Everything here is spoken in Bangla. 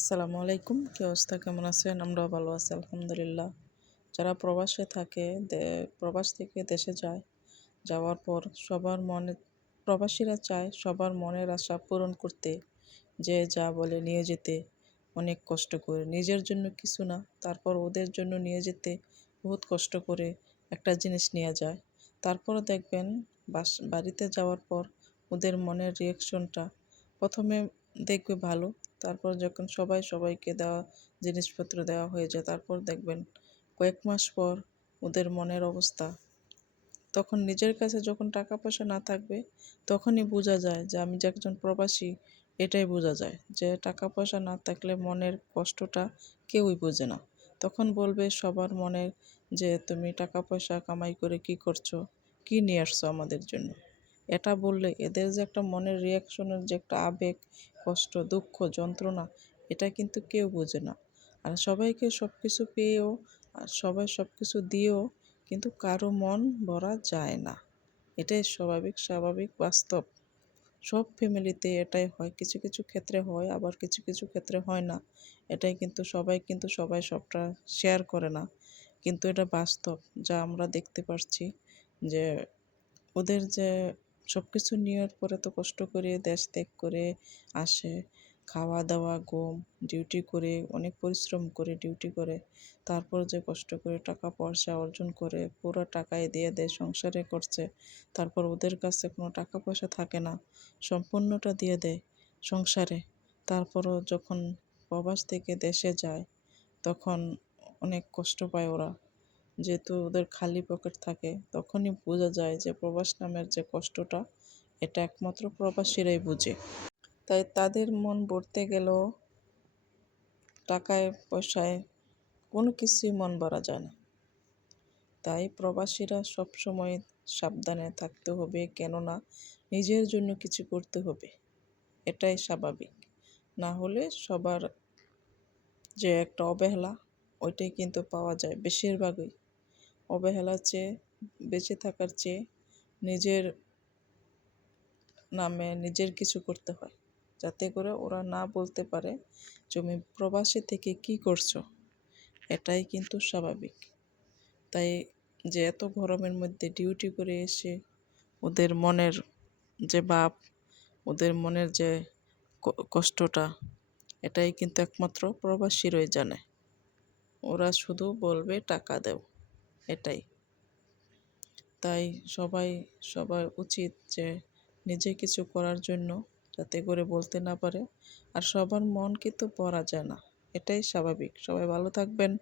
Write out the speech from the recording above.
আসসালামু আলাইকুম। কি অবস্থা? কেমন আছেন? আমরাও ভালো আছি আলহামদুলিল্লাহ। যারা প্রবাসে থাকে, প্রবাস থেকে দেশে যায়, যাওয়ার পর সবার মনে প্রবাসীরা চায় সবার মনের আশা পূরণ করতে, যে যা বলে নিয়ে যেতে অনেক কষ্ট করে। নিজের জন্য কিছু না, তারপর ওদের জন্য নিয়ে যেতে বহুত কষ্ট করে একটা জিনিস নিয়ে যায়। তারপরও দেখবেন বাড়িতে যাওয়ার পর ওদের মনের রিঅ্যাকশনটা ১ম এ দেখবে ভালো। তারপর যখন সবাই সবাইকে দেওয়া জিনিসপত্র দেওয়া হয়ে যায়, তারপর দেখবেন কয়েক মাস পর ওদের মনের অবস্থা, তখন নিজের কাছে যখন টাকা পয়সা না থাকবে, তখনই বোঝা যায় যে আমি যে একজন প্রবাসী। এটাই বোঝা যায় যে টাকা পয়সা না থাকলে মনের কষ্টটা কেউই বোঝে না। তখন বলবে সবার মনের যে তুমি টাকা পয়সা কামাই করে কি করছো, কি নিয়ে আসছো আমাদের জন্য। এটা বললে এদের যে একটা মনের রিয়াকশনের যে একটা আবেগ, কষ্ট, দুঃখ, যন্ত্রণা, এটা কিন্তু কেউ বোঝে না। আর সবাইকে সব কিছু পেয়েও আর সবাই সব কিছু দিয়েও কিন্তু কারো মন ভরা যায় না। এটাই স্বাভাবিক বাস্তব। সব ফ্যামিলিতে এটাই হয়। কিছু কিছু ক্ষেত্রে হয়, আবার কিছু কিছু ক্ষেত্রে হয় না। এটাই কিন্তু সবাই সবটা শেয়ার করে না। কিন্তু এটা বাস্তব, যা আমরা দেখতে পারছি যে ওদের যে সব কিছু নেওয়ার পরে তো কষ্ট করে দেশ ত্যাগ করে আসে, খাওয়া দাওয়া, ঘুম, ডিউটি করে, অনেক পরিশ্রম করে ডিউটি করে, তারপর যে কষ্ট করে টাকা পয়সা অর্জন করে পুরো টাকাই দিয়ে দেয়, সংসারে করছে। তারপর ওদের কাছে কোনো টাকা পয়সা থাকে না, সম্পূর্ণটা দিয়ে দেয় সংসারে। তারপরও যখন প্রবাস থেকে দেশে যায়, তখন অনেক কষ্ট পায় ওরা। যেহেতু ওদের খালি পকেট থাকে, তখনই বোঝা যায় যে প্রবাস নামের যে কষ্টটা, এটা একমাত্র প্রবাসীরাই বুঝে। তাই তাদের মন ভরতে গেলেও টাকায় পয়সায় কোনো কিছুই মন ভরা যায় না। তাই প্রবাসীরা সবসময় সাবধানে থাকতে হবে, কেননা নিজের জন্য কিছু করতে হবে। এটাই স্বাভাবিক। না হলে সবার যে একটা অবহেলা, ওইটাই কিন্তু পাওয়া যায় বেশিরভাগই। অবহেলার চেয়ে, বেঁচে থাকার চেয়ে নিজের নামে নিজের কিছু করতে হয়, যাতে করে ওরা না বলতে পারে তুমি প্রবাসী থেকে কি করছো। এটাই কিন্তু স্বাভাবিক। তাই যে এত গরমের মধ্যে ডিউটি করে এসে ওদের মনের যে ভাব, ওদের মনের যে কষ্টটা, এটাই কিন্তু একমাত্র প্রবাসীরাই জানে। ওরা শুধু বলবে টাকা দেও, এটাই। তাই সবার উচিত যে নিজে কিছু করার জন্য, যাতে করে বলতে না পারে। আর সবার মন কিন্তু পড়া যায় না, এটাই স্বাভাবিক। সবাই ভালো থাকবেন।